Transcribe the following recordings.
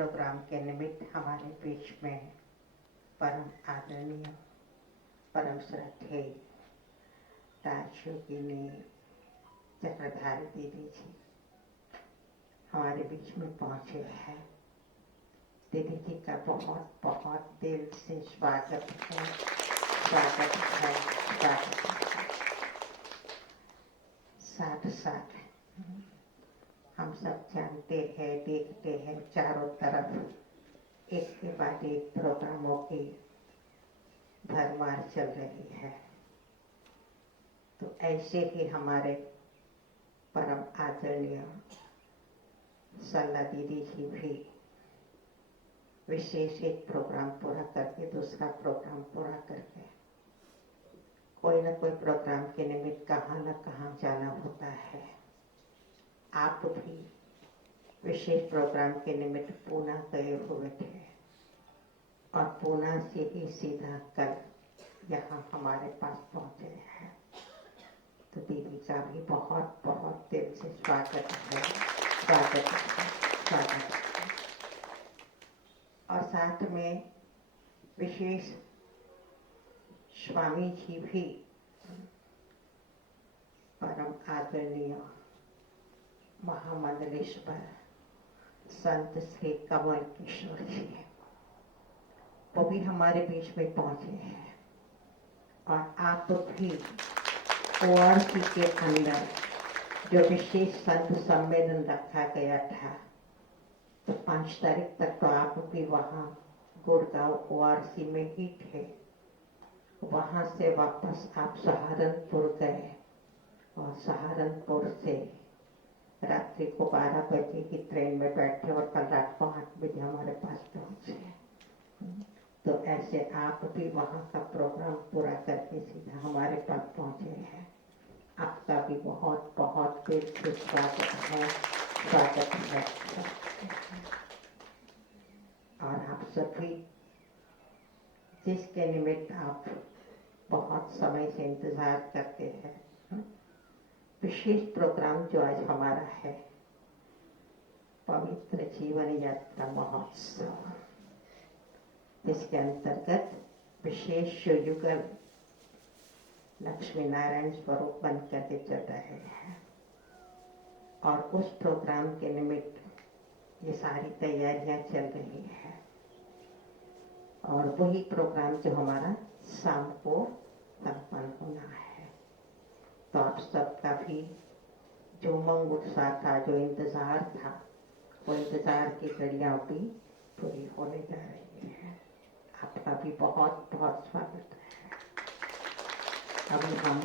Programme के निमित्त हमारे बीच में परम आदरणीय, परम श्रद्धेय राजयोगिनी चक्रधारी दीदी जी हमारे बीच में पहुंचे हैं। दीदी जी का बहुत बहुत दिल से स्वागत है, स्वागत है, स्वागत है। साथ साथ हम सब जानते हैं, देखते हैं चारों तरफ एक के बाद एक प्रोग्रामों की भरमार चल रही है। तो ऐसे ही हमारे परम आदरणीय सरला दीदी जी भी विशेष एक प्रोग्राम पूरा करके दूसरा प्रोग्राम पूरा करके कोई न कोई प्रोग्राम के निमित्त कहाँ न कहाँ जाना होता है। आप भी विशेष प्रोग्राम के निमित्त पूना गए हुए थे और पूना से ही सीधा कल यहाँ हमारे पास पहुँचे हैं। तो दीदी का भी बहुत बहुत दिल से स्वागत है, स्वागत है, स्वागत है। और साथ में विशेष स्वामी जी भी परम आदरणीय महामंडलेश्वर संत श्री कमल किशोर जी है, वो भी हमारे बीच में पहुंचे हैं। और आप भी ओआरसी के अंदर जो विशेष संत सम्मेलन रखा गया था, तो 5 तारीख तक तो आप भी वहाँ गुड़गांव ओआरसी में ही थे। वहाँ से वापस आप सहारनपुर गए और सहारनपुर से रात्रि को 12 बजे की ट्रेन में बैठे और कल रात को 8 बजे हमारे पास पहुंचे। तो ऐसे आप भी वहाँ का प्रोग्राम पूरा करके सीधा हमारे पास पहुंचे हैं। आपका भी बहुत बहुत दिल से स्वागत है, स्वागत है। और आप सभी जिसके निमित्त आप बहुत समय से इंतजार करते हैं, विशेष प्रोग्राम जो आज हमारा है, पवित्र जीवन यात्रा महोत्सव, जिसके अंतर्गत विशेष युगल लक्ष्मी नारायण स्वरूप बन करके चल रहे हैं। और उस प्रोग्राम के निमित्त ये सारी तैयारियां चल रही है। और वही प्रोग्राम जो हमारा शाम को संपन्न होना है। तो आप सबका भी जो उमंग उत्साह था, जो इंतजार था, वो इंतजार की घड़ियां भी पूरी होने जा रही है। आपका भी बहुत बहुत स्वागत है। अभी हम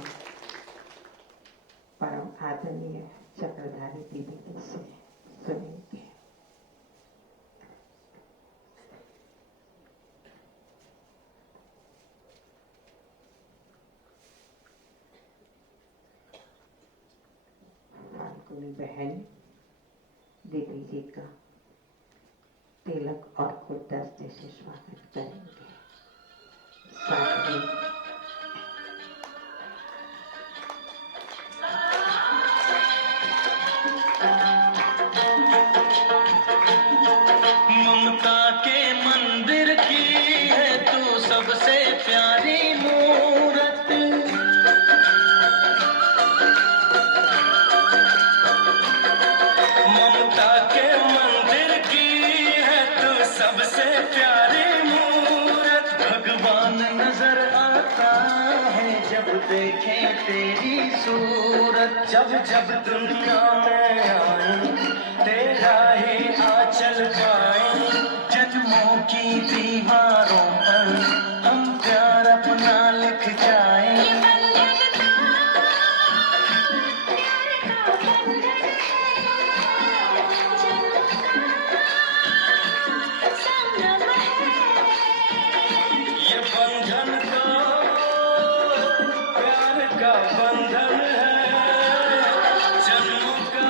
परम आदरणीय चक्रधारी दीदी जी से सुनेंगे। बहन दीदी जी का तिलक और गुलदस्ते से स्वागत करेंगे। साथ में ममता के मंदिर की है तू सबसे प्यारी मूरत। ममता के मंदिर की है तू सबसे प्यारी मूरत। भगवान नजर आता है जब देखे तेरी सूरत। जब जब दुनिया में आए तेरा ही आंचल पाए। जन्मों की दीवारों पर हम प्यार अपना लिख जाए। ये बंधन तो प्यार का बंधन है, जन्मों का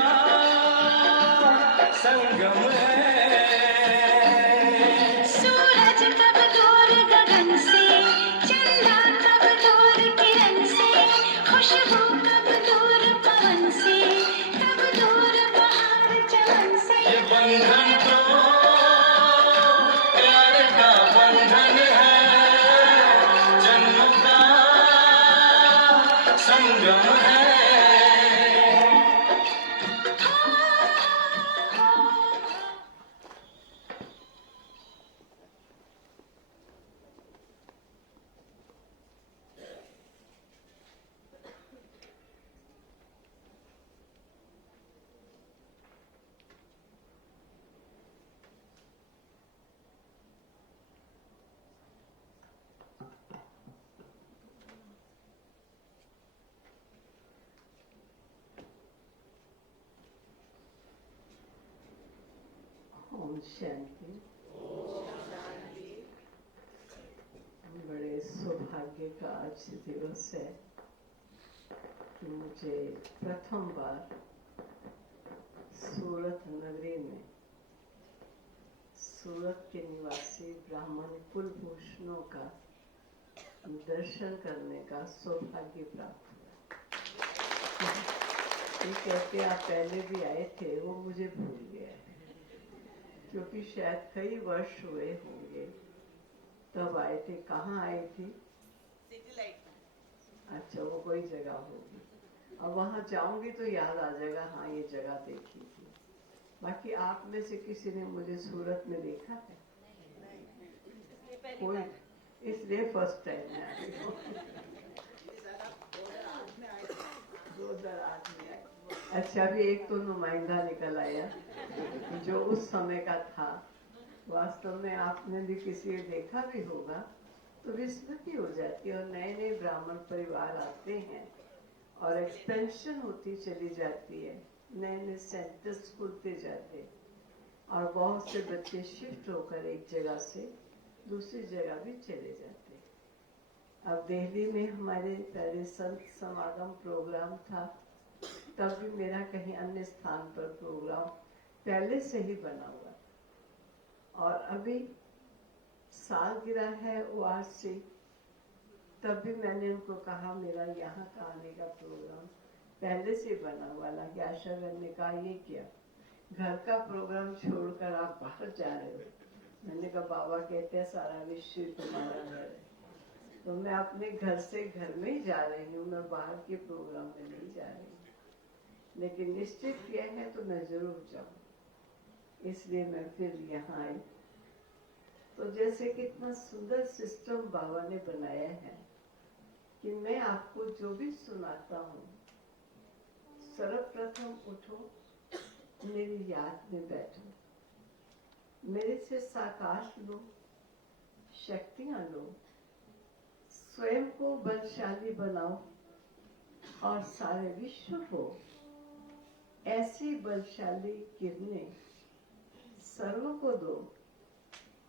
संगम है। ओम शांति। बड़े सौभाग्य का आज दिवस है कि मुझे प्रथम बार सूरत नगरी में सूरत के निवासी ब्राह्मण कुलभूषणों का दर्शन करने का सौभाग्य प्राप्त हुआ। ये कहते आप पहले भी आए थे, वो मुझे भूल गया है, क्योंकि शायद कई वर्ष हुए होंगे तब आए थे। कहाँ आए थे? City light. अच्छा, वो कोई जगह होगी। अब वहां जाऊंगी तो याद आ जाएगा, हाँ ये जगह देखी थी। बाकी आप में से किसी ने मुझे सूरत में देखा है? कोई? इसलिए फर्स्ट टाइम में आई हूँ। 2008 में आई। अच्छा, अभी एक तो नुमाइंदा निकल आया जो उस समय का था। वास्तव में आपने भी किसी ने देखा भी होगा तो विस्मृति हो जाती है, और नए नए ब्राह्मण परिवार आते हैं और एक्सपेंशन होती चली जाती है, नए नए सेंटर्स खुलते जाते, और बहुत से बच्चे शिफ्ट होकर एक जगह से दूसरी जगह भी चले जाते। अब दिल्ली में हमारे पहले संत समागम प्रोग्राम था, तब भी मेरा कहीं अन्य स्थान पर प्रोग्राम पहले से ही बना हुआ था। और अभी सालगिरह है वार्ष से, तब भी मैंने उनको कहा मेरा यहाँ का आने का प्रोग्राम पहले से बना हुआ। हालांकि आशा ने कहा ये क्या, घर का प्रोग्राम छोड़कर आप बाहर जा रहे हो? मैंने कहा बाबा कहते हैं सारा विश्व तुम्हारा घर है, तो मैं अपने घर से घर में ही जा रही हूँ, मैं बाहर के प्रोग्राम में नहीं जा रही हूँ। लेकिन निश्चित किया है तो मैं जरूर जाऊँ, इसलिए मैं फिर यहाँ आई। तो जैसे कितना सुंदर सिस्टम बाबा ने बनाया है कि मैं आपको जो भी सुनाता हूँ, सर्वप्रथम उठो, मेरी याद में बैठो, मेरे से साकाश लो, शक्तियां लो, स्वयं को बलशाली बनाओ और सारे विश्व को ऐसी बलशाली किरणें सर्व को दो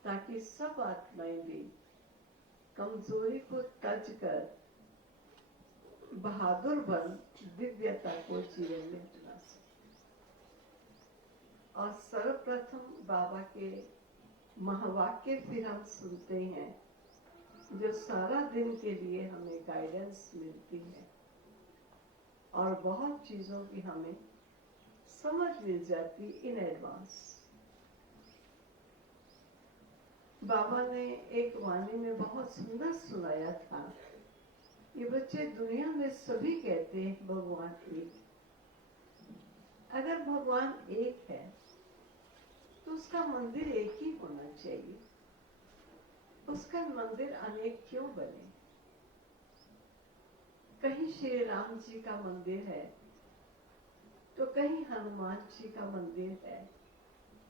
ताकि सब आत्माएं भी कमजोरी को तज कर बहादुर बन दिव्यता को जीवन में अपना सके। और सर्वप्रथम बाबा के महावाक्य फिर हम सुनते हैं, जो सारा दिन के लिए हमें गाइडेंस मिलती है और बहुत चीजों की हमें समझ मिल जाती इन एडवांस। बाबा ने एक वाणी में बहुत सुंदर सुनाया था, ये बच्चे दुनिया में सभी कहते हैं भगवान एक। अगर भगवान एक है तो उसका मंदिर एक ही होना चाहिए, उसका मंदिर अनेक क्यों बने? कहीं श्री राम जी का मंदिर है तो कहीं हनुमान जी का मंदिर है,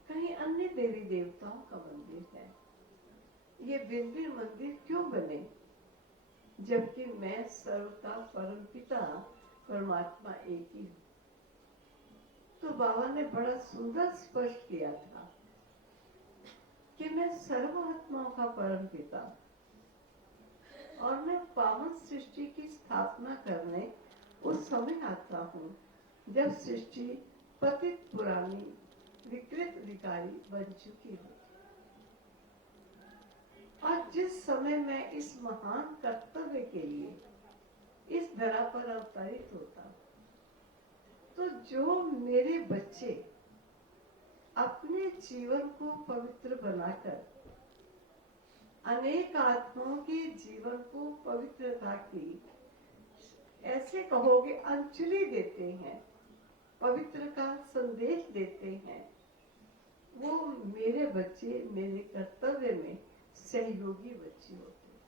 कहीं अन्य देवी देवताओं का मंदिर है। ये भिन्न भिन्न मंदिर क्यों बने, जबकि मैं सर्वका परम पिता परमात्मा एक ही हूं? तो बाबा ने बड़ा सुंदर स्पष्ट किया था कि मैं सर्व आत्माओं का परम पिता, और मैं पावन सृष्टि की स्थापना करने उस समय आता हूँ जब सृष्टि पतित पुरानी विकृत विकारी बन चुकी हो। और जिस समय मैं इस महान कर्तव्य के लिए इस धरा पर अवतरित होता हूँ, तो जो मेरे बच्चे अपने जीवन को पवित्र बनाकर अनेक आत्माओं के जीवन को पवित्रता की, ऐसे कहोगे, अंजलि देते हैं, पवित्र का संदेश देते हैं, वो मेरे बच्चे मेरे कर्तव्य में सहयोगी बच्चे होते हैं।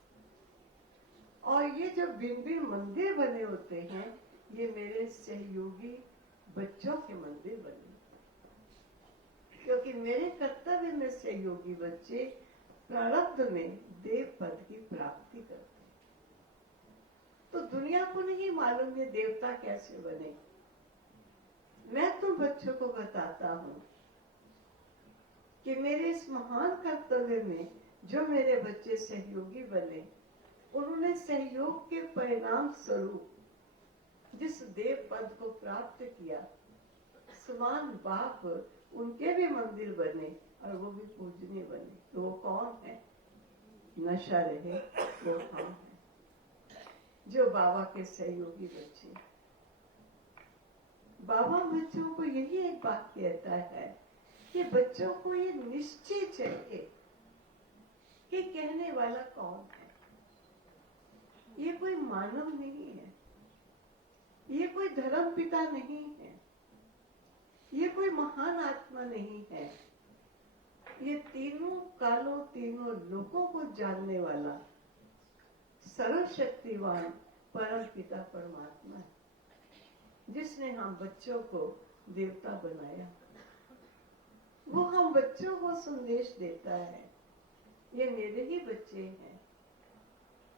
और ये जो भिन्न भिन्न मंदिर बने होते हैं, ये मेरे सहयोगी बच्चों के मंदिर बने, क्योंकि मेरे कर्तव्य में सहयोगी बच्चे प्रारब्ध में देव पद की प्राप्ति करते हैं। तो दुनिया को नहीं मालूम ये देवता कैसे बने, मैं तो बच्चों को बताता हूँ कि मेरे इस महान कर्तव्य में जो मेरे बच्चे सहयोगी बने, उन्होंने सहयोग के परिणाम स्वरूप जिस देव पद को प्राप्त किया, समान बाप उनके भी मंदिर बने और वो भी पूजनीय बने। तो वो कौन है? नशा रहे वो हम है, जो बाबा के सहयोगी बच्चे। बाबा बच्चों को यही एक बात कहता है कि बच्चों को ये निश्चय चाहिए कि कहने वाला कौन है। ये कोई मानव नहीं है, ये कोई धर्म पिता नहीं है, ये कोई महान आत्मा नहीं है। ये तीनों कालों तीनों लोगों को जानने वाला सर्वशक्तिवान परम पिता परमात्मा है, जिसने हम बच्चों को देवता बनाया। वो हम बच्चों को संदेश देता है, ये मेरे ही बच्चे हैं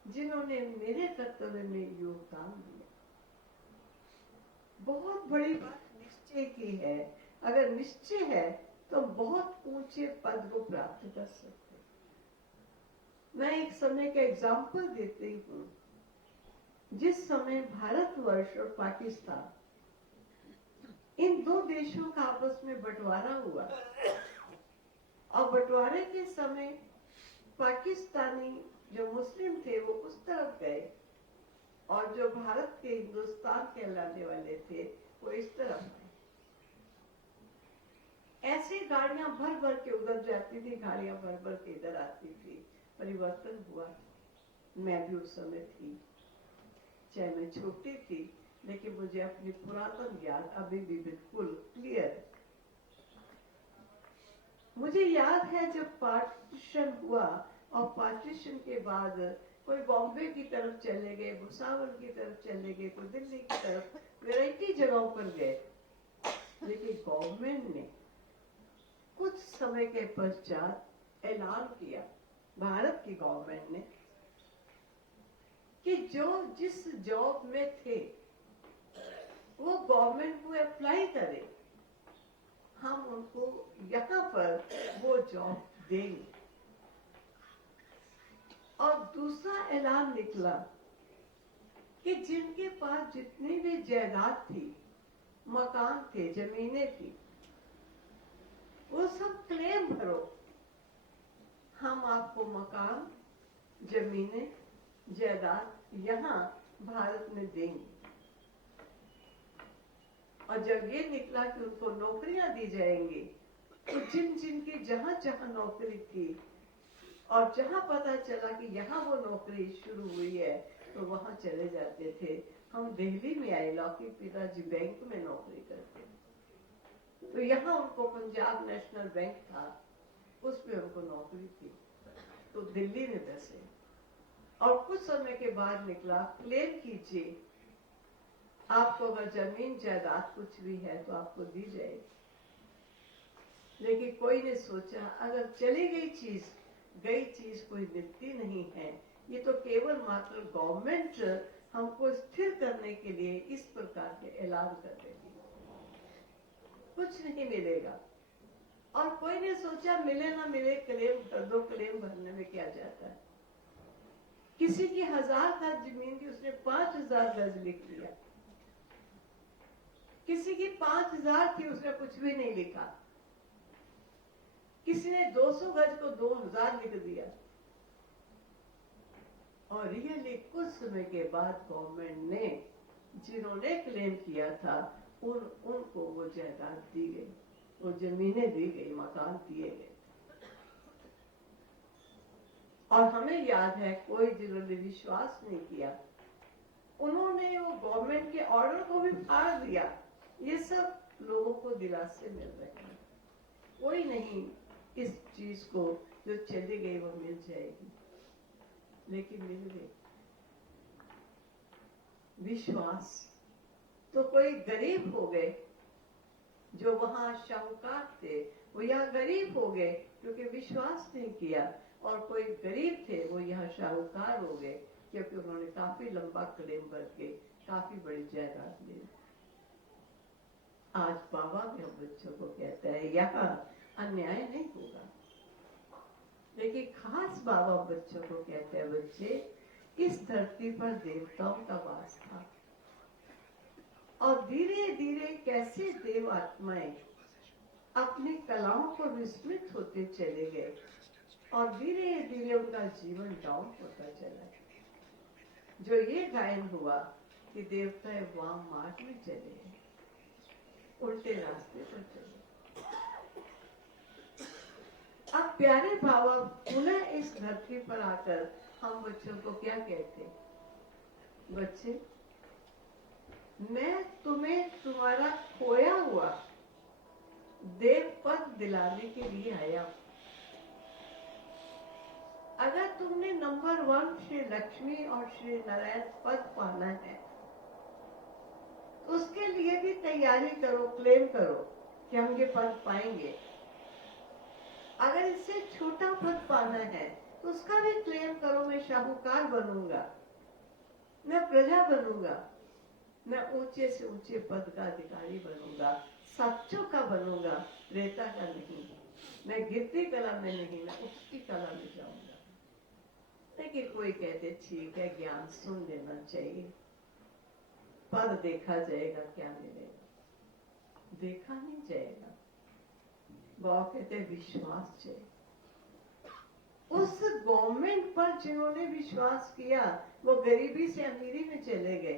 जिन्होंने मेरे कर्तव्य में योगदान दिया। बहुत बड़ी बात निश्चय की है। अगर निश्चय है तो बहुत ऊंचे पद को प्राप्त कर सकते हैं। मैं एक समय का एग्जाम्पल देती हूँ। जिस समय भारतवर्ष और पाकिस्तान, इन दो देशों का आपस में बंटवारा हुआ और बंटवारे के समय पाकिस्तानी जो मुस्लिम थे वो उस तरफ गए और जो भारत के हिंदुस्तान कहलाने वाले थे वो इस तरफ आए। ऐसी गाड़ियां भर भर के उधर जाती थी, गाड़ियां भर भर के इधर आती थी। परिवर्तन हुआ। मैं भी उस समय थी, चाहे मैं छोटी थी, लेकिन मुझे अपनी पुरातन याद अभी भी बिल्कुल क्लियर है। मुझे याद है जब पार्टीशन हुआ और पार्टीशन के बाद कोई बॉम्बे की तरफ चले गए, भुसावल की तरफ चले गए, कोई दिल्ली की तरफ, वैरायटी जगहों पर गए। लेकिन गवर्नमेंट ने कुछ समय के पश्चात ऐलान किया, भारत की गवर्नमेंट ने, कि जो जिस जॉब में थे वो गवर्नमेंट को अप्लाई करे, हम उनको यहाँ पर वो जॉब देंगे। और दूसरा ऐलान निकला कि जिनके पास जितनी भी जायदाद थी, मकान थे, जमीनें थी, वो सब क्लेम भरो, हम आपको मकान, जमीनें, जायदाद यहाँ भारत में देंगे। और जब ये निकला कि उनको नौकरियां दी जाएंगी, तो जिन जिन की जहां जहां नौकरी थी और जहां पता चला कि यहाँ वो नौकरी शुरू हुई है तो वहां चले जाते थे। हम दिल्ली में आए, लौकिक पिताजी बैंक में नौकरी करते, तो यहाँ उनको पंजाब नेशनल बैंक था, उसमें उनको नौकरी थी, तो दिल्ली में बसे। और कुछ समय के बाद निकला, क्लेम कीजिए, आपको अगर जमीन जायदाद कुछ भी है तो आपको दी जाएगी। लेकिन कोई ने सोचा अगर चली गई चीज कोई मिलती नहीं है, ये तो केवल मात्र गवर्नमेंट हमको स्थिर करने के लिए इस प्रकार के ऐलान कर देगी, कुछ नहीं मिलेगा। और कोई ने सोचा मिले ना मिले क्लेम कर दो, क्लेम भरने में क्या जाता है। किसी की 1000 गज जमीन थी, उसने 5000 गज लिख दिया। किसी की 5000 थी, उसने कुछ भी नहीं लिखा। किसी ने 200 गज को 2000 लिख दिया। और रियली कुछ समय के बाद गवर्नमेंट ने जिन्होंने क्लेम किया था उनको वो जायदाद दी गई, वो जमीनें दी गई, मकान दिए गए। और हमें याद है कोई जिन्होंने विश्वास नहीं किया, उन्होंने वो गवर्नमेंट के ऑर्डर को भी फाड़ दिया। ये सब लोगों को दिलासे मिल रहे हैं। कोई नहीं इस चीज को जो चली गई वो मिल जाएगी, लेकिन मिल गई। विश्वास तो कोई गरीब हो गए जो वहां शाहूकार थे, वो यहाँ गरीब हो गए क्योंकि विश्वास नहीं किया। और कोई गरीब थे वो यहाँ शाहूकार हो गए क्योंकि उन्होंने काफी लंबा क्लेम भर के काफी बड़ी जायदाद ली। आज बाबा भी हम बच्चों को कहता है यहाँ अन्याय नहीं होगा। लेकिन खास बाबा बच्चों को कहते हैं, बच्चे इस धरती पर देवताओं का वास था और धीरे धीरे कैसे देव आत्माएं अपनी कलाओं को विस्मृत होते चले गए और धीरे धीरे उनका जीवन डाउन होता चला। जो ये गायन हुआ कि देवता वाम मार्ग में चले, उल्टे रास्ते पर चले। अब प्यारे बाबा पुनः इस धरती पर आकर हम बच्चों को क्या कहते? बच्चे, मैं तुम्हें तुम्हारा खोया हुआ देव पद दिलाने के लिए आया। अगर तुमने नंबर 1 श्री लक्ष्मी और श्री नारायण पद पाना है, उसके लिए भी तैयारी करो, क्लेम करो कि हम ये पद पाएंगे। अगर इससे छोटा पद पाना है तो उसका भी क्लेम करो, मैं शाहूकार बनूंगा, मैं प्रजा बनूंगा, मैं ऊंचे से ऊंचे पद का अधिकारी बनूंगा, सच्चों का बनूंगा, रेता का नहीं। मैं गिरती कला में नहीं, मैं उठती कला में जाऊंगा। लेकिन कोई कहते ठीक है, ज्ञान सुन लेना चाहिए, पद देखा जाएगा, क्या मिलेगा? देखा नहीं जाएगा। बाबा कहते विश्वास चाहिए। उस गवर्नमेंट पर जिन्होंने विश्वास किया वो गरीबी से अमीरी में चले गए।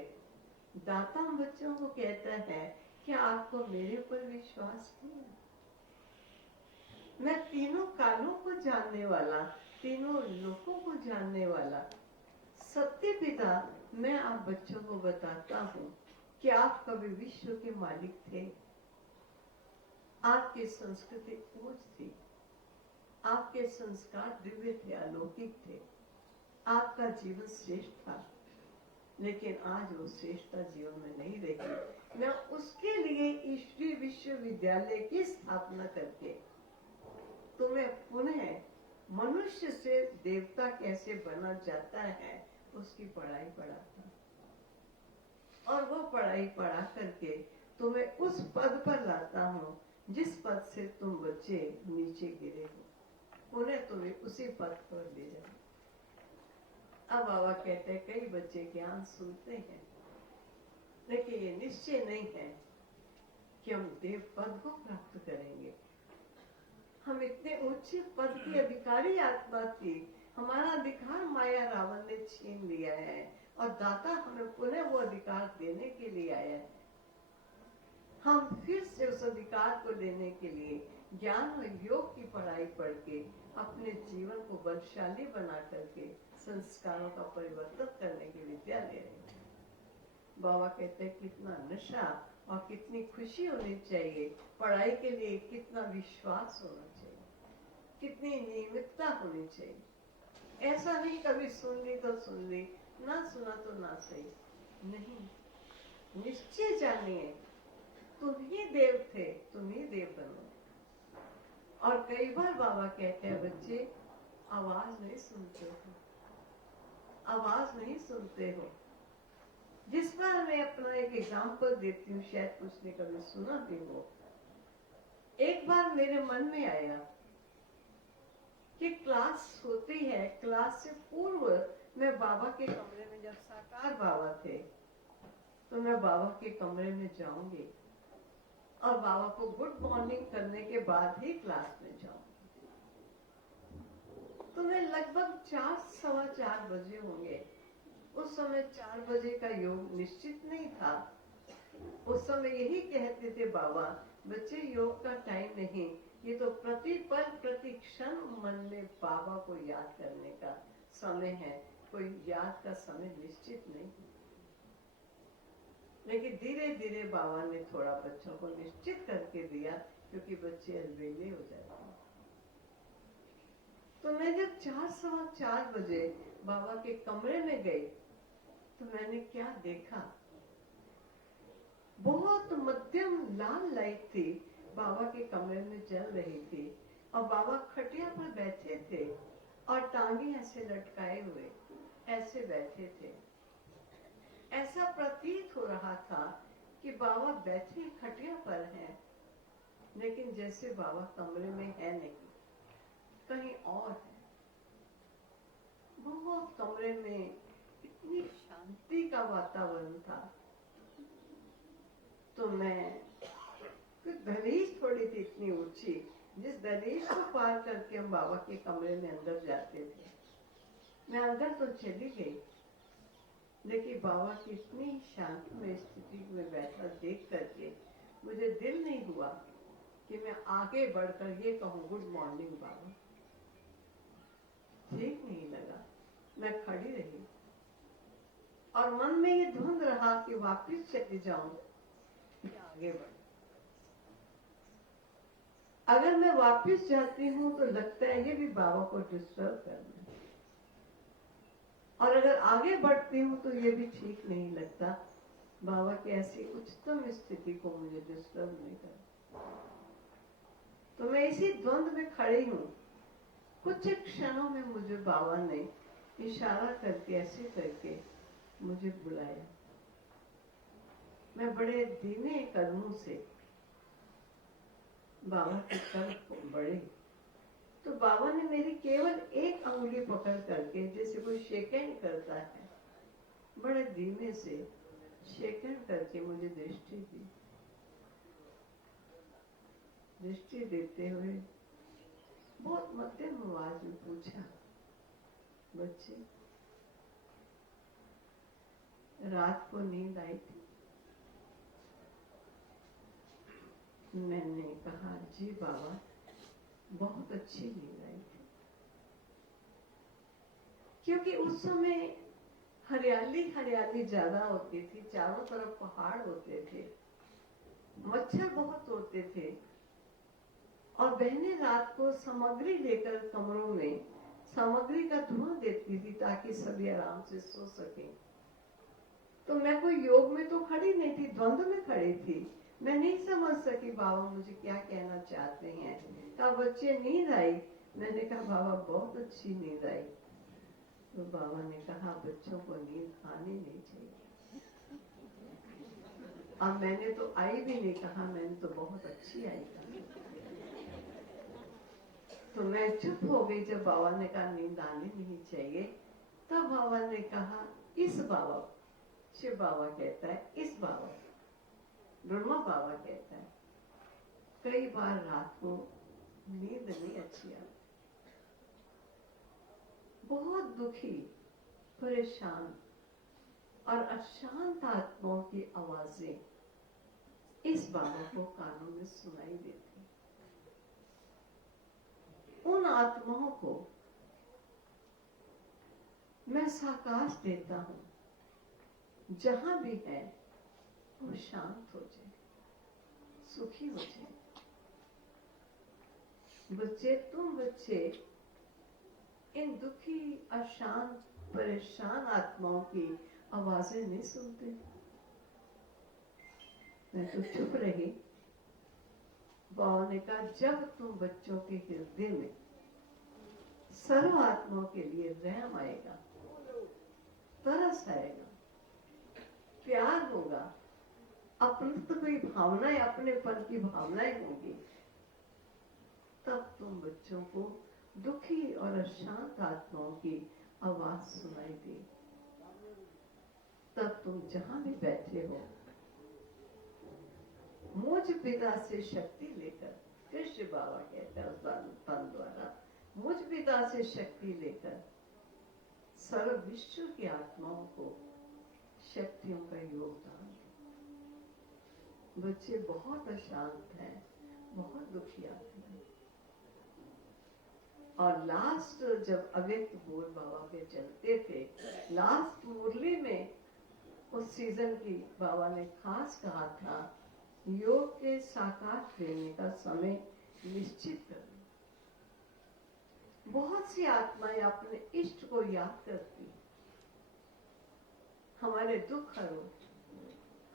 दाता बच्चों को कहता है क्या आपको मेरे ऊपर विश्वास नहीं? मैं तीनों कालों को जानने वाला, तीनों लोगों को जानने वाला सत्य पिता, मैं आप बच्चों को बताता हूँ कि आप कभी विश्व के मालिक थे। आपकी संस्कृति ऊंच थी, आपके संस्कार दिव्य थे, अलौकिक थे, आपका जीवन श्रेष्ठ था। लेकिन आज वो श्रेष्ठता जीवन में नहीं रही। मैं उसके लिए ईश्वरीय विश्वविद्यालय की स्थापना करके तुम्हें पुनः मनुष्य से देवता कैसे बना जाता है उसकी पढ़ाई पढ़ाता, और वो पढ़ाई पढ़ा करके तुम्हें उस पद पर लाता हूँ जिस पद से तुम बच्चे नीचे गिरे हो, उन्हें तुम्हें उसी पद पर ले जाओ। अब बाबा कहते हैं कई बच्चे ज्ञान सुनते हैं, लेकिन ये निश्चय नहीं है कि हम देव पद को प्राप्त करेंगे। हम इतने ऊंचे पद की अधिकारी आत्मा थी, हमारा अधिकार माया रावण ने छीन लिया है और दाता हमें पुनः वो अधिकार देने के लिए आया है। हम फिर से उस अधिकार को लेने के लिए ज्ञान और योग की पढ़ाई पढ़ के अपने जीवन को बलशाली बना करके संस्कारों का परिवर्तन करने की विद्या ले रहे हैं। बाबा कहते हैं कितना नशा और कितनी खुशी होनी चाहिए, पढ़ाई के लिए कितना विश्वास होना चाहिए, कितनी नियमितता होनी चाहिए। ऐसा नहीं कभी सुन ली तो सुन ली, ना सुना तो ना सही, नहीं, निश्चय जानिए तुम ही देव थे, तुम ही देव बनो। और कई बार बाबा कहते हैं बच्चे आवाज नहीं सुनते हो, आवाज नहीं सुनते हो। जिस पर मैं अपना एक एग्जाम्पल देती हूँ, शायद कुछ ने कभी सुना भी हो। एक बार मेरे मन में आया कि क्लास होती है, क्लास से पूर्व मैं बाबा के कमरे में, जब साकार बाबा थे तो मैं बाबा के कमरे में जाऊंगी और बाबा को गुड मॉर्निंग करने के बाद ही क्लास में जाऊंगी। तो मैं लगभग 4-4:15 बजे होंगे। उस समय 4 बजे का योग निश्चित नहीं था। उस समय यही कहते थे बाबा, बच्चे योग का टाइम नहीं, ये तो प्रतिपल प्रति क्षण मन में बाबा को याद करने का समय है, कोई याद का समय निश्चित नहीं। लेकिन धीरे धीरे बाबा ने थोड़ा बच्चों को निश्चित करके दिया, क्योंकि बच्चे अलबेले हो जाते हैं। तो मैं जब 4-4:15 बजे बाबा के कमरे में गई तो मैंने क्या देखा, बहुत मध्यम लाल लाइट थी, बाबा के कमरे में जल रही थी और बाबा खटिया पर बैठे थे और टांगे ऐसे लटकाए हुए ऐसे बैठे थे। ऐसा प्रतीत हो रहा था कि बाबा बैठे खटिया पर हैं लेकिन जैसे बाबा कमरे में है नहीं, कहीं और है। बहुत कमरे में इतनी शांति का वातावरण था। तो मैं दहलीज थोड़ी थी इतनी ऊंची, जिस दहलीज को पार करके हम बाबा के कमरे में अंदर जाते थे। मैं अंदर तो चली गई, लेकिन बाबा की इतनी शांतिमय स्थिति में बैठा देख करके मुझे दिल नहीं हुआ कि मैं आगे बढ़कर ये कहूँ गुड मॉर्निंग बाबा। ठीक नहीं लगा, मैं खड़ी रही और मन में ये धुंध रहा कि वापिस चली जाऊं या आगे बढ़। अगर मैं वापिस जाती हूँ तो लगता है ये भी बाबा को डिस्टर्ब करना है, और अगर आगे बढ़ती हूँ तो ये भी ठीक नहीं लगता, बाबा की ऐसी उच्चतम स्थिति को मुझे डिस्टर्ब नहीं करना। तो मैं इसी द्वंद में खड़ी हूँ। कुछ क्षणों में मुझे बाबा ने इशारा करके ऐसे करके मुझे बुलाया। मैं बड़े धीमे कदमों से बाबा की तरफ बढ़ी, तो बाबा ने मेरी केवल एक अंगुली पकड़ करके, जैसे कोई शेकेंड करता है, बड़े धीमे से शेकेंड करके मुझे दृष्टि दी। दृष्टि देते हुए बहुत मध्यम आवाज में पूछा, बच्चे रात को नींद आई थी? मैंने कहा, जी बाबा, बहुत अच्छी नींद आई थी। क्योंकि उस समय हरियाली हरियाली ज्यादा होती थी, चारों तरफ पहाड़ होते थे, मच्छर बहुत होते थे, और बहनें रात को सामग्री लेकर कमरों में सामग्री का धुआं देती थी ताकि सभी आराम से सो सके। तो मैं कोई योग में तो खड़ी नहीं थी, द्वंद्व में खड़ी थी। मैं नहीं समझ सकी बाबा मुझे क्या कहना चाहते हैं। कहा, बच्चे नींद आई? मैंने कहा, बाबा बहुत अच्छी नींद आई। तो बाबा ने कहा, बच्चों को नींद आनी नहीं चाहिए। अब मैंने तो आई भी नहीं कहा, मैंने तो बहुत अच्छी आई कहा। तो मैं चुप हो गई जब बाबा ने कहा नींद आनी नहीं चाहिए। तब बाबा ने कहा, इस बाबा, शिव बाबा कहता है, इस बाबा, ब्रह्मा बाबा कहता है, कई बार रात को नींद नहीं अच्छी आती, बहुत दुखी, परेशान और अशांत आत्माओं की आवाजें इस बाबा को कानों में सुनाई देती। उन आत्माओं को मैं साकाश देता हूं, जहां भी है वो शांत हो जाए, सुखी हो जाए। बच्चे, तुम बच्चे इन दुखी, अशांत, परेशान आत्माओं की आवाजें नहीं सुनते। मैं तो चुप रही। बाबा ने कहा, जब तुम बच्चों के हृदय में सर्व आत्माओं के लिए रहम आएगा, तरस आएगा, प्यार होगा, अपनत्व की भावनाएं, अपनेपन की भावनाएं होंगी, तब तुम बच्चों को दुखी और अशांत आत्माओं की आवाज सुनाई दे। तब तुम जहां भी बैठे हो, मुझ पिता से शक्ति लेकर, कृष्ण बाबा कहता है उस पन द्वारा, मुझ पिता से शक्ति लेकर सर्व विश्व की आत्माओं को शक्तियों का योगदान दो। बच्चे बहुत अशांत हैं, बहुत दुखी आते हैं। और लास्ट जब अव्यक्त बोल बाबा के चलते थे, लास्ट मुरली में उस सीजन की बाबा ने खास कहा था, योग के साकार देने का समय निश्चित कर। बहुत सी आत्माएं अपने इष्ट को याद करती, हमारे दुख हरो,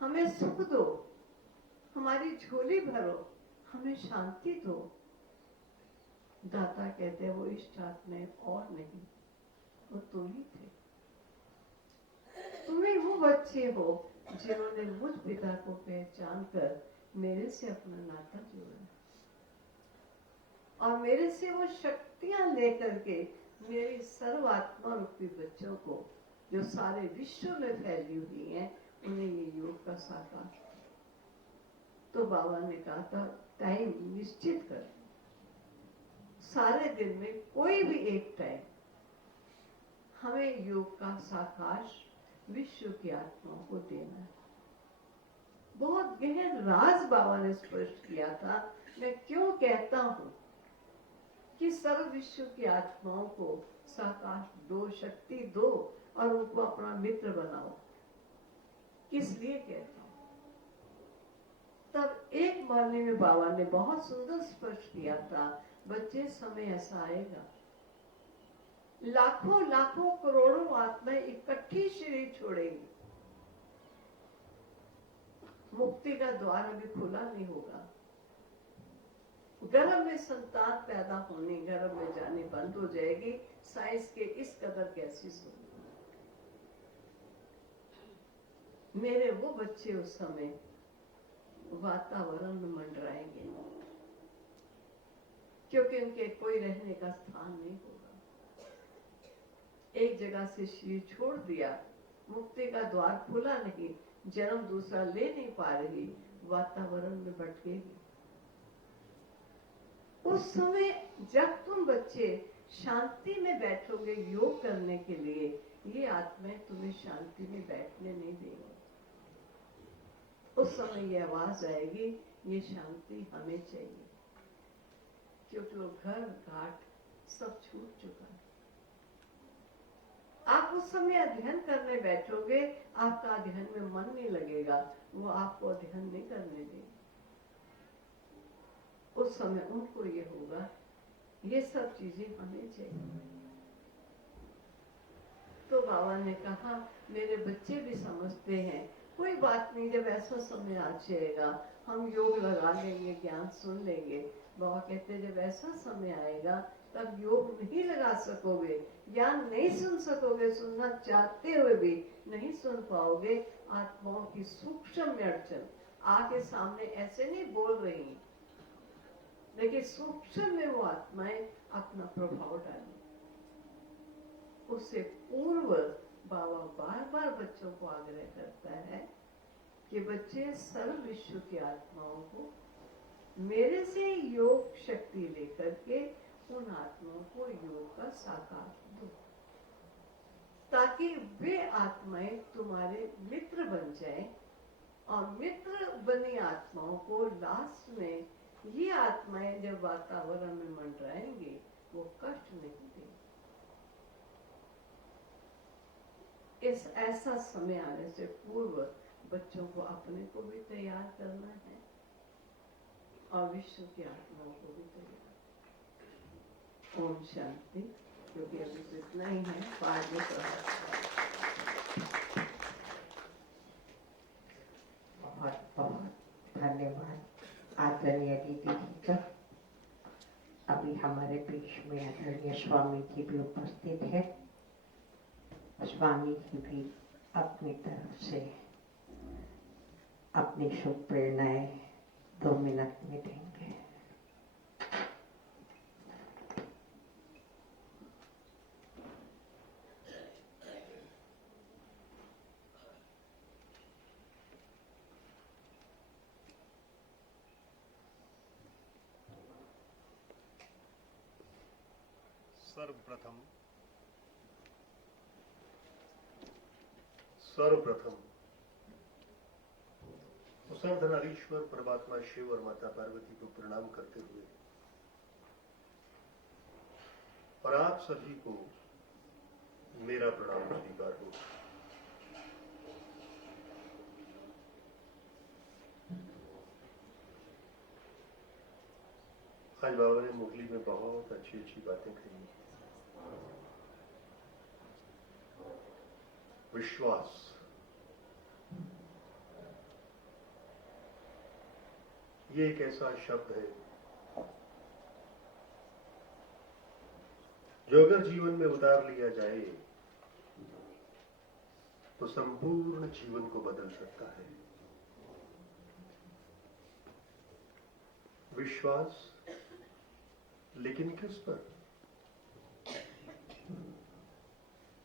हमें सुख दो, हमारी झोली भरो, हमें शांति दो। दाता कहते हैं वो इष्ट आत्माएं और नहीं, वो तुम ही थे। तुम्हें वो बच्चे हो जिन्होंने मुझ पिता को पहचान कर मेरे से अपना नाता जोड़ा। और मेरे से वो शक्तियां लेकर के मेरी सर्वात्मा रूपी बच्चों को जो सारे विश्व में फैली हुई हैं उन्हें ये योग का साकार। तो बाबा ने कहा था टाइम निश्चित कर, सारे दिन में कोई भी एक टाइम हमें योग का साकार विश्व की आत्माओं को देना है। बहुत गहन राज बाबा ने स्पष्ट किया था। मैं क्यों कहता हूं कि सर्व विश्व की आत्माओं को साकार दो, शक्ति दो और उनको अपना मित्र बनाओ, किस लिए कहता हूं? तब एक महीने में बाबा ने बहुत सुंदर स्पष्ट किया था, बच्चे समय ऐसा आएगा लाखों लाखों करोड़ों आत्माएं इकट्ठी शरीर छोड़ेंगी, मुक्ति का द्वार अभी खुला नहीं होगा। गर्भ में संतान पैदा होने, गर्भ में जाने बंद हो जाएगी। साइंस के इस कदर कैसी सुन। मेरे वो बच्चे उस समय वातावरण में मंडराएंगे क्योंकि उनके कोई रहने का स्थान नहीं होगा। एक जगह से शरीर छोड़ दिया, मुक्ति का द्वार खुला नहीं, जन्म दूसरा ले नहीं पा रही, वातावरण में भटकेगी। उस समय जब तुम बच्चे शांति में बैठोगे योग करने के लिए, ये आत्माएं तुम्हें शांति में बैठने नहीं देंगे। उस समय ये आवाज आएगी, ये शांति हमें चाहिए, क्योंकि वो घर घाट सब छूट चुका है। आप उस समय अध्ययन करने बैठोगे, आपका अध्ययन में मन नहीं लगेगा, वो आपको अध्ययन नहीं करने देंगे। उस समय उनको ये होगा, ये सब चीजें हमें चाहिए। तो बाबा ने कहा मेरे बच्चे भी समझते हैं, कोई बात नहीं, जब ऐसा समय आ जाएगा हम योग लगा लेंगे, ज्ञान सुन लेंगे। बाबा कहते जब ऐसा समय आएगा तब योग नहीं लगा सकोगे, ज्ञान नहीं सुन सकोगे, सुनना चाहते हुए भी नहीं सुन पाओगे। आत्माओं की सूक्ष्म अड़चन आके सामने ऐसे नहीं बोल रही, लेकिन सूक्ष्म में वो आत्माएं अपना प्रभाव डालें। उससे पूर्व बाबा बार बार बच्चों को आग्रह करता है कि बच्चे सर्व विश्व की आत्माओं को मेरे से योग शक्ति लेकर के उन आत्माओं को योग का साकार दो, ताकि वे आत्माएं तुम्हारे मित्र बन जाएं और मित्र बनी आत्माओं को लास्ट में ये आत्माएं जब वातावरण में मंडराएंगे वो कष्ट नहीं देंगे। इस ऐसा समय आने से पूर्व बच्चों को अपने को भी तैयार करना है और विश्व की आत्माओं को भी तैयार। ओम शांति। क्योंकि अभी तो इतना ही है, बाद में बहुत बहुत धन्यवाद आदरणीय दीदी जी का। अभी हमारे बीच में आदरणीय स्वामी जी भी उपस्थित है। स्वामी जी भी अपनी तरफ से अपनी शुभ प्रेरणाएं 2 मिनट में देंगे। सर्वप्रथम सर्वधनाधीश्वर परमात्मा शिव और माता पार्वती को प्रणाम करते हुए और आप सभी को मेरा प्रणाम स्वीकार हो। आज बाबा ने मुरली में बहुत अच्छी अच्छी बातें कही। विश्वास, ये एक ऐसा शब्द है जो अगर जीवन में उतार लिया जाए तो संपूर्ण जीवन को बदल सकता है। विश्वास लेकिन किस पर?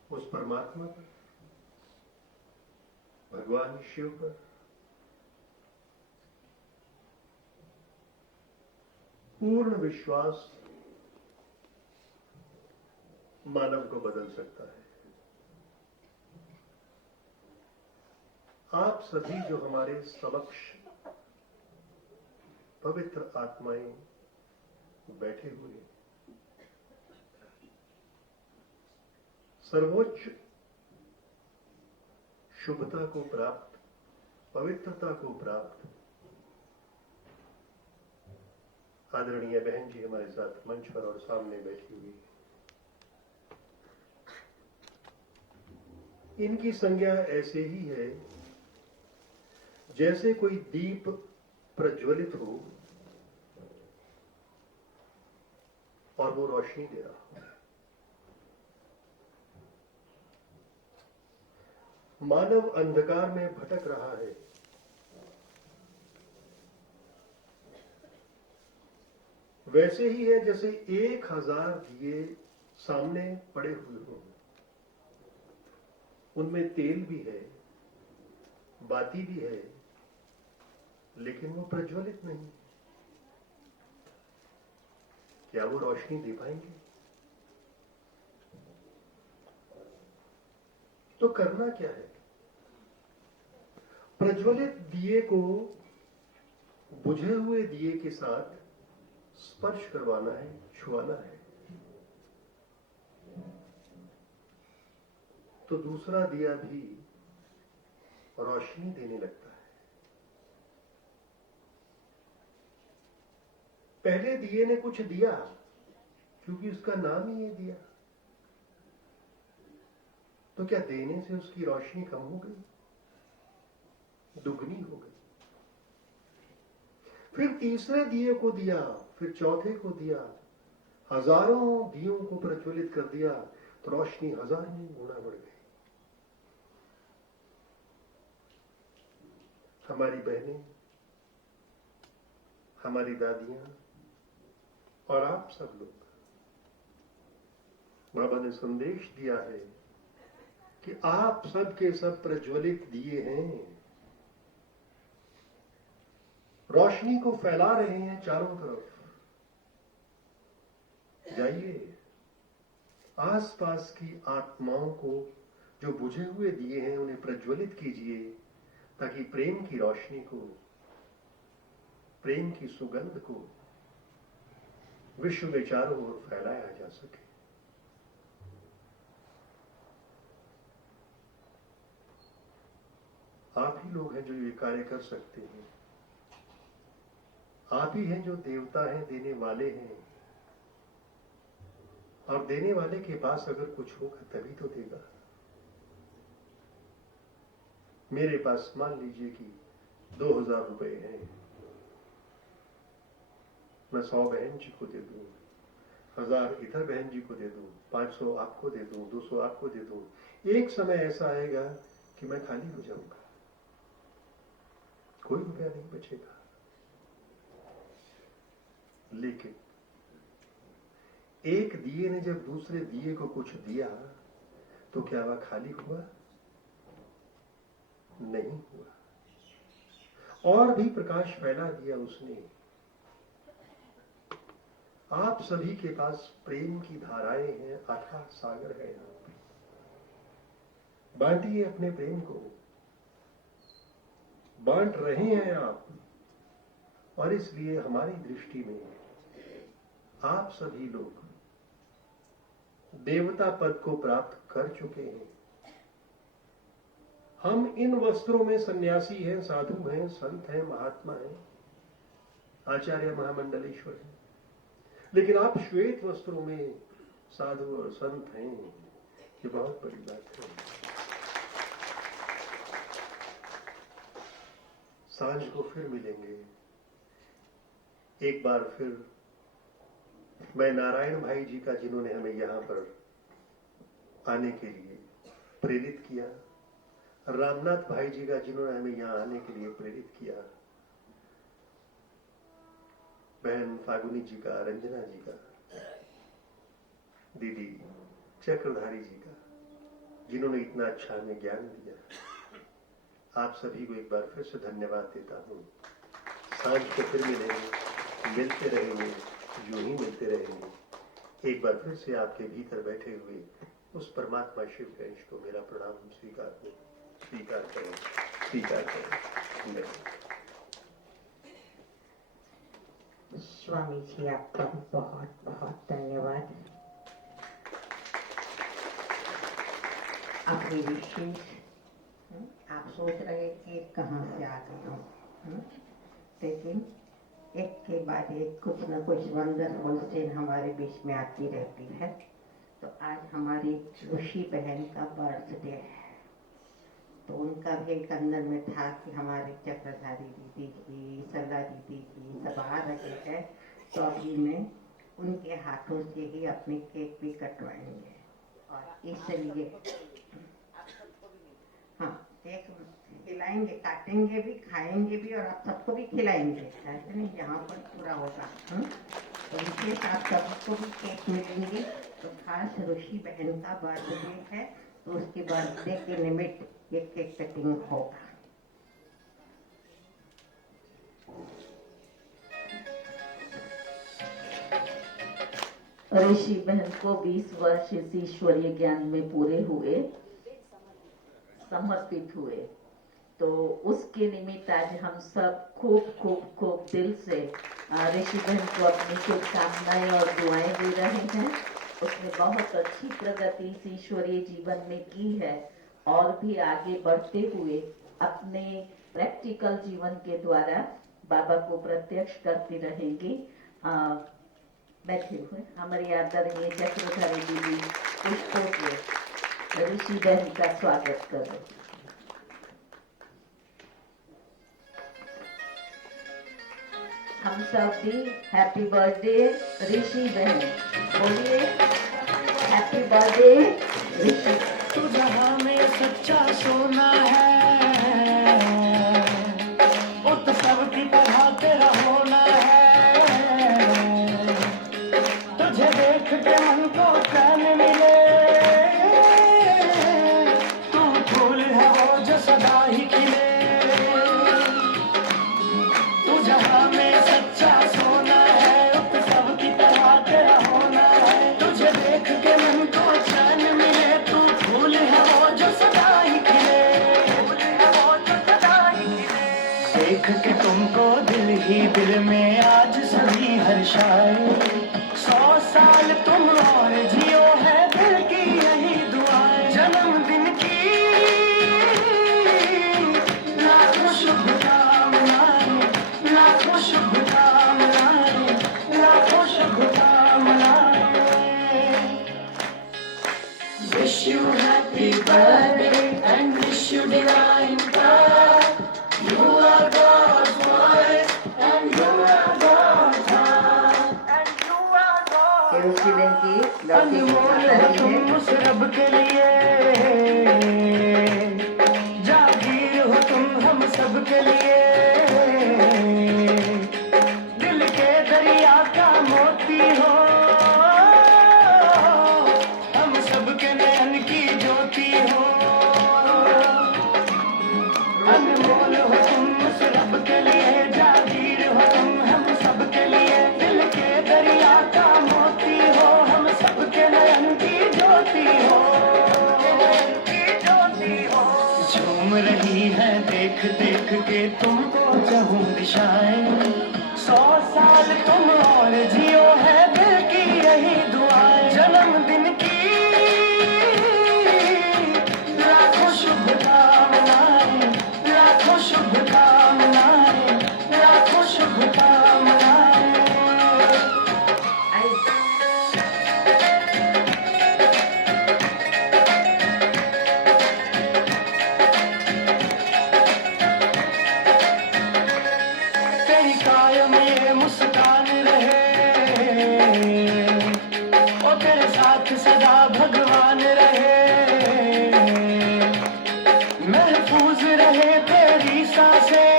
उस परमात्मा पर, भगवान शिव पर। पूर्ण विश्वास मानव को बदल सकता है। आप सभी जो हमारे समक्ष पवित्र आत्माएं बैठे हुए, सर्वोच्च शुभता को प्राप्त, पवित्रता को प्राप्त आदरणीय बहन जी हमारे साथ मंच पर और सामने बैठी हुई है। इनकी संज्ञा ऐसे ही है जैसे कोई दीप प्रज्वलित हो और वो रोशनी दे रहा हो। मानव अंधकार में भटक रहा है, वैसे ही है जैसे 1000 दिए सामने पड़े हुए हों, उनमें तेल भी है, बाती भी है, लेकिन वो प्रज्वलित नहीं। क्या वो रोशनी दे पाएंगे? तो करना क्या है? प्रज्वलित दिए को बुझे हुए दिए के साथ स्पर्श करवाना है, छुआना है, तो दूसरा दिया भी रोशनी देने लगता है। पहले दिए ने कुछ दिया क्योंकि उसका नाम ही ये दिया, तो क्या देने से उसकी रोशनी कम हो गई? दुगनी हो गई। फिर तीसरे दिए को दिया, फिर चौथे को दिया, हजारों दियों को प्रज्वलित कर दिया, तो रोशनी हजारों गुना बढ़ गई। हमारी बहनें, हमारी दादियां और आप सब लोग, बाबा ने संदेश दिया है कि आप सब के सब प्रज्वलित दिए हैं, रोशनी को फैला रहे हैं चारों तरफ। जाइए, आसपास की आत्माओं को जो बुझे हुए दिए हैं उन्हें प्रज्वलित कीजिए, ताकि प्रेम की रोशनी को, प्रेम की सुगंध को विश्व में चारों ओर फैलाया जा सके। आप ही लोग हैं जो ये कार्य कर सकते हैं। आप ही हैं जो देवता हैं, देने वाले हैं, और देने वाले के पास अगर कुछ होगा तभी तो देगा। मेरे पास मान लीजिए कि 2000 रुपए हैं, मैं 100 बहन जी को दे दूं, 1000 इधर बहन जी को दे दूं, 500 आपको दे दूं, 200 आपको दे दूं, एक समय ऐसा आएगा कि मैं खाली हो जाऊंगा, कोई रुपया नहीं बचेगा। लेकिन एक दिए ने जब दूसरे दिए को कुछ दिया, तो क्या वह खाली हुआ? नहीं हुआ, और भी प्रकाश फैला दिया उसने। आप सभी के पास प्रेम की धाराएं हैं, अथाह सागर है यहां पे। बांटिए अपने प्रेम को, बांट रहे हैं आप, और इसलिए हमारी दृष्टि में आप सभी लोग देवता पद को प्राप्त कर चुके हैं। हम इन वस्त्रों में सन्यासी हैं, साधु हैं, संत हैं, महात्मा हैं, आचार्य महामंडलेश्वर हैं, लेकिन आप श्वेत वस्त्रों में साधु और संत हैं, ये बहुत बड़ी बात है। सांझ को फिर मिलेंगे। एक बार फिर मैं नारायण भाई जी का, जिन्होंने हमें यहां पर आने के लिए प्रेरित किया, रामनाथ भाई जी का, जिन्होंने हमें यहां आने के लिए प्रेरित किया, बहन फागुनी जी का, रंजना जी का, दीदी चक्रधारी जी का, जिन्होंने इतना अच्छा हमें ज्ञान दिया। आप सभी को एक बार फिर से धन्यवाद देता हूँ। सांझ को फिर मिलेंगे, मिलते रहेंगे, यूं ही मिलते रहेंगे। एक बार फिर से आपके भीतर बैठे हुए उस परमात्मा शिव के अंश को मेरा प्रणाम स्वीकार करें। स्वामी जी आपका बहुत बहुत धन्यवाद। अपनी विशेष आप सोच रहे कि कहाँ से आ गए हो, लेकिन एक के बाद एक कुछ न कुछ वंडरफुल चीज हमारे बीच में आती रहती है। तो आज हमारी ऋषि बहन का बर्थडे है, तो उनका भी एक अंदर में था कि हमारी चक्रधारी दीदी की, सरला दीदी की सब आ रहे हैं, तो अभी मैं उनके हाथों से ही अपने केक भी कटवाएंगे। और इसलिए हाँ, केक खिलाएंगे, काटेंगे भी, खाएंगे भी, और आप सबको भी खिलाएंगे। ऐसे नहीं यहाँ पर पूरा होगा। तो विशेष आप सबको भी केक मिलेंगे। तो खास ऋषि बहन का बर्थडे है, तो उसके बर्थडे के निमित्त ये केक कटिंग होगा। ऋषि बहन को 20 वर्ष इस ईश्वरीय ज्ञान में पूरे हुए, समर्पित हुए। तो उसके निमित्त आज हम सब खूब दिल से ऋषि बहन को अपनी शुभकामनाएं और दुआएं दे रहे हैं। उसने बहुत अच्छी प्रगति इस ईश्वरीय जीवन में की है और भी आगे बढ़ते हुए अपने प्रैक्टिकल जीवन के द्वारा बाबा को प्रत्यक्ष करती रहेंगी। बैठे हुए हमारी आदरणीय चक्रधारी दीदी पुष्पों से ऋषि बहन का स्वागत करें। हम सब भी हैप्पी बर्थडे ऋषि बहन बोलिए, हैप्पी बर्थडे ऋषि। तू जहां में सच्चा सोना है, वो तो सबकी तरह तेरा होना है। तुझे देख के मन को चैन मिले, तू फूल है वो जो सदा ही खिले। तू जहां में सच्चा सोना है, वो तो सबकी तरह तेरा होना है। तुझे देख के मन को चैन मिले, तू फूल है वो जो सदा ही खिले। देख के तुमको दिल ही दिल में आज सभी हर्षाए। 100 साल तुम और जियो है दिल की यही दुआएं। जन्मदिन की लाखों शुभकामनाएं, लाखों शुभकामनाएं, लाखों शुभकामनाएं। Wish you happy birthday and wish you divine birth. You are God's voice and you are God's heart. And you are God's ऋषि बहन की लड़की की अनमोल माता हो जी तुम है। उस रब के लिए, जागीर हो तुम हम सब के लिए। दिल के दरिया का मोती हो, हम सब के नयन की ज्योति हो। अनमोल हो तुम उस रब के लिए, जागीर हो तुम हम सब के लिए। दिल के दरिया का मोती हो, हम सब के नयन की ज्योति हो। झूम रही है देख देख के तुमको चहुं दिशाएं। 100 साल तुम और जियो है दिल की यही दुआएं। जन्मदिन की लाखों शुभकामनाएं, लाखों शुभकामनाएं, लाखों शुभकामनाएं। तेरी कायम ये मुस्कान रहे, ओ तेरे साथ सदा भगवान रहे। महफूज रहे तेरी सांसें,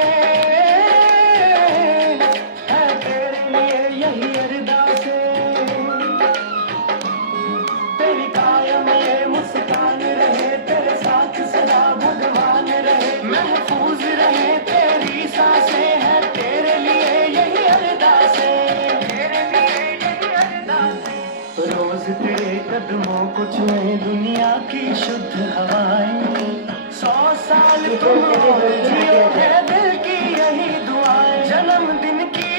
है तेरे लिए यही अरदासें। को छुए दुनिया की शुद्ध हवाएं 100 साल तुम और जियो है दिल की यही दुआएं जन्मदिन की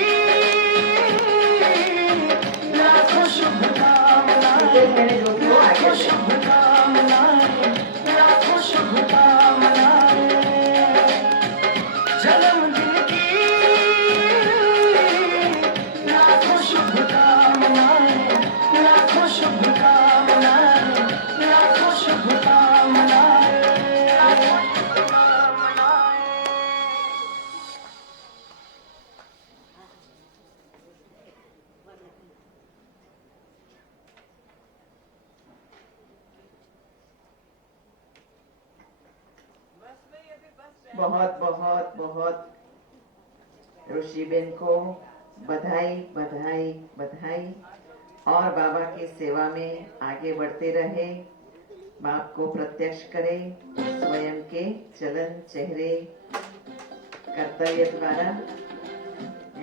लाखों शुभकामनाएं लाखों शुभकामनाएं लाखों शुभकामनाएं जन्मदिन की लाखों शुभकामनाएं लाखों शुभकामनाएं लाखों शुभकामनाएं बहुत बहुत बहुत ऋषिबेन को बधाई बधाई बधाई और बाबा की सेवा में आगे बढ़ते रहे बाप को प्रत्यक्ष करें स्वयं के चलन चेहरे कर्तव्य द्वारा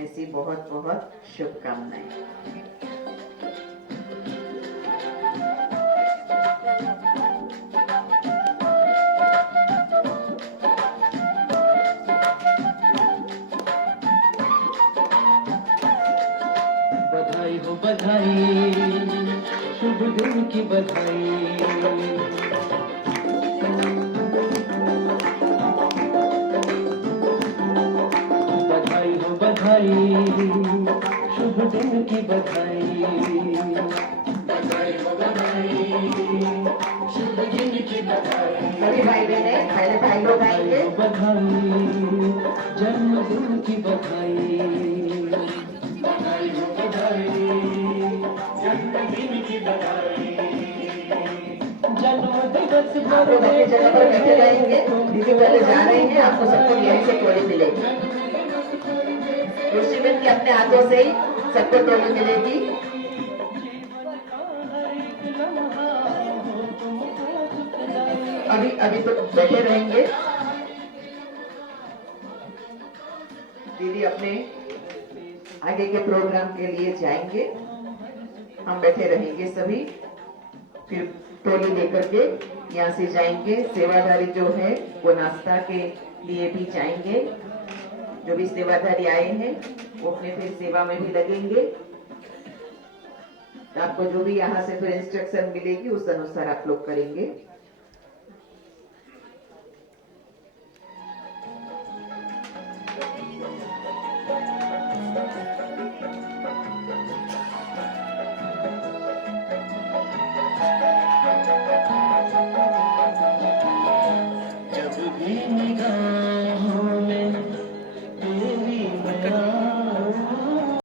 ऐसी बहुत बहुत शुभकामनाएं बधाई हो बधाई शुभ दिन की बधाई बधाई हो बधाई शुभ दिन की बधाई बधाई हो बधाई शुभ दिन की बधाई सभी भाई बहने पहले भाई लोग आएंगे बधाई जन्मदिन की बधाई बधाई हो बधाई जन्मदिन की बधाई जन्म दिवस आप लोग अपनी जगह पर बैठे रहेंगे दीदी पहले जा रहे हैं आपको सबको यहीं से टोली मिलेगी ऋषिबेन के अपने हाथों से ही सबको टोली मिलेगी अभी अभी तो बैठे रहेंगे दीदी अपने आगे के प्रोग्राम के लिए जाएंगे हम बैठे रहेंगे सभी फिर टोली लेकर के यहाँ से जाएंगे सेवाधारी जो है वो नाश्ता के लिए भी जाएंगे जो भी सेवाधारी आए हैं वो अपने फिर सेवा में भी लगेंगे तो आपको जो भी यहाँ से फिर इंस्ट्रक्शन मिलेगी उस अनुसार आप लोग करेंगे जब भी निगाह